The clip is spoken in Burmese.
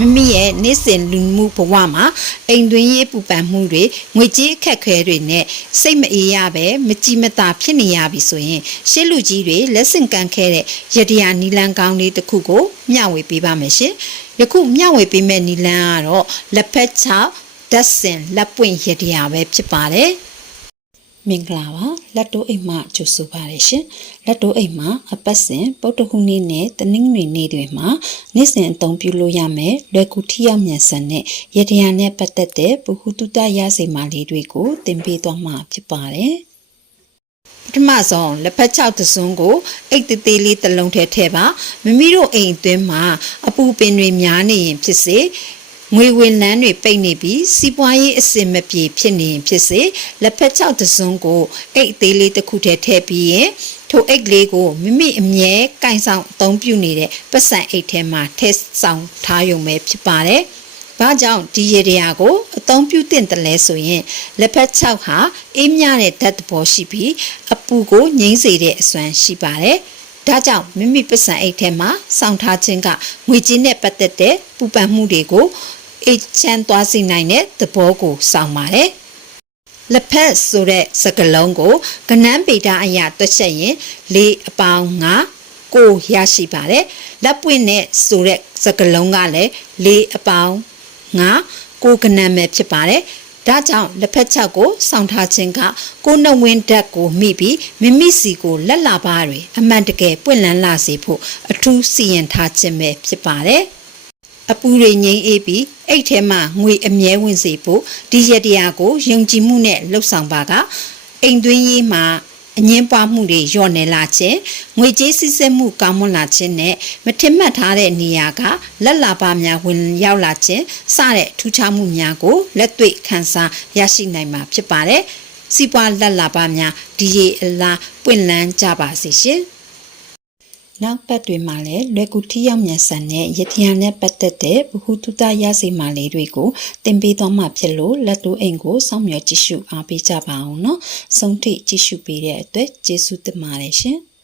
မိမိရဲ့နေ့စဉ်လူမှုဘဝမှာအိမ်တွင်းရေးပူပန်မှုတွေငွေကြေးအခက်အခဲတွေနဲ့စိတ်မအေးရပဲမကြည်မသာဖြစ်နေရပြီဆိုရင်ရှေ့လူကြီးတွေလက်ဆင့်ကမ်းခဲ့တဲ့ရတရားနီလန်းကောင်းလေးတစ်ခုကိုမျှဝေပေးပါမယ်ရှင်ယခုမျှဝေပေးမယ့်နီလန်းကတော့လက်ဖက်ချောက်ဓာတ်စင်လက်ပွင့်ရတရားပဲဖြစ်ပါတယ်မင်္ဂလာပါလက်တိုးအိမ်မှာကြိုဆိုပါရရှင်လက်တိုးအိမ်မှာအပတ်စဉ်ပုတ်တခုနေ့နဲ့တနင်္ဂနွေနေ့တွေမှာနေ့စဉ်အသုံးပြုလို့ရမယ်လွယ်ကူထိရောက်မြန်ဆန်တဲ့ရတရားနဲ့ပတ်သက်တဲ့ပုဟုတုတရစေမာလေးတွေကိုသင်ပေးသွားမှာဖြစ်ပါတယ်ပထမဆုံးလက်ဖက်ချောက်တစ်စုံကိုအိတ်သေးသေးလေးတစ်လုံးထည့်ပါမိမိတို့အိမ်အတွင်းမှာအပူပင်တွေများနေရင်ဖြစ်စေငွေဝင်လန်းတွေပိတ်နေပြီးစီးပွားရေးအစင်မပြေဖြစ်နေရင်ဖြစ်စေလက်ဖက်ချောက်တစ်စုံကိုအိတ်သေးလေးတစ်ခုထည့်ပြီးရင်ထိုအိတ်လေးကိုမိမိအမြဲကင်ဆောင်အသုံးပြုနေတဲ့ပတ်စံအိတ်ထဲမှာထည့်ဆောင်ထားရုံပဲဖြစ်ပါတယ်။ဘာကြောင့်ဒီရေတရားကိုအသုံးပြုသင့်တယ်လဲဆိုရင်လက်ဖက်ချောက်ဟာအေးမြတဲ့ဓာတ်သဘောရှိပြီးအပူကိုငြိမ်းစေတဲ့အစွမ်းရှိပါတယ်။ဒါကြောင့်မိမိပတ်စံအိတ်ထဲမှာစောင့်ထားခြင်းကငွေကြေးနဲ့ပတ်သက်တဲ့ပူပန်မှုတွေကိုအေးချမ်းသွားစေနိုင်တဲ့သဘောကိုဆောင်ပါတယ်။လက်ဖက်ဆိုတဲ့စကလုံးကိုကနန်းပေတာအရာတွက်ချက်ရင်4အပေါင်း9ကိုရရှိပါတယ်။လက်ပွင့်နဲ့ဆိုတဲ့စကလုံးကလည်း4အပေါင်း9ကိုကနန်းပဲဖြစ်ပါတယ်။ဒါကြောင့်လက်ဖက်ချောက်ကိုစောင့်ထားခြင်းကကိုနှဝင်းဓာတ်ကိုမိပြီးမိမိစီကိုလက်လာပါတွေအမှန်တကယ်ပွင့်လန်းလာစေဖို့အထူးစီရင်ထားခြင်းပဲဖြစ်ပါတယ်။အပူတွေငြိမ်းအေးပြီးအိတ်ထဲမှာငွေအမြဲဝင်စေဖို့ဒီရတရားကိုယုံကြည်မှုနဲ့လှုပ်ဆောင်ပါကအိမ်တွင်းရေးမှာအငင်းပွားမှုတွေလျော့နေလာခြင်းငွေကြေးစစ်စစ်မှုကောင်းမွန်လာခြင်းနဲ့မထင်မှတ်ထားတဲ့နေရာကလက်လာပါများဝင်ရောက်လာခြင်းစတဲ့ထူးခြားမှုများကိုလက်တွေ့ခန်းစားရရှိနိုင်မှာဖြစ်ပါတယ်။စီးပွားလက်လာပါများဒီရေအလားပွင့်လန်းကြပါစေရှင်။နောက်ပတ်တွေမှာလည်းလွယ်ကူထိရောက်မြန်ဆန်တဲ့ရတရားနဲ့ပတ်သက်တဲ့ဗဟုသုတရစေမာလေးတွေကိုသင်ပေးသွားမှာဖြစ်လို့လက်တိုးအိမ်ကိုစောင့်မျှော်ကြည့်ရှုအားပေးကြပါအောင်နော်။ဆုံးထိကြည့်ရှုပေးတဲ့အတွက်ကျေးဇူးတင်ပါတယ်ရှင်။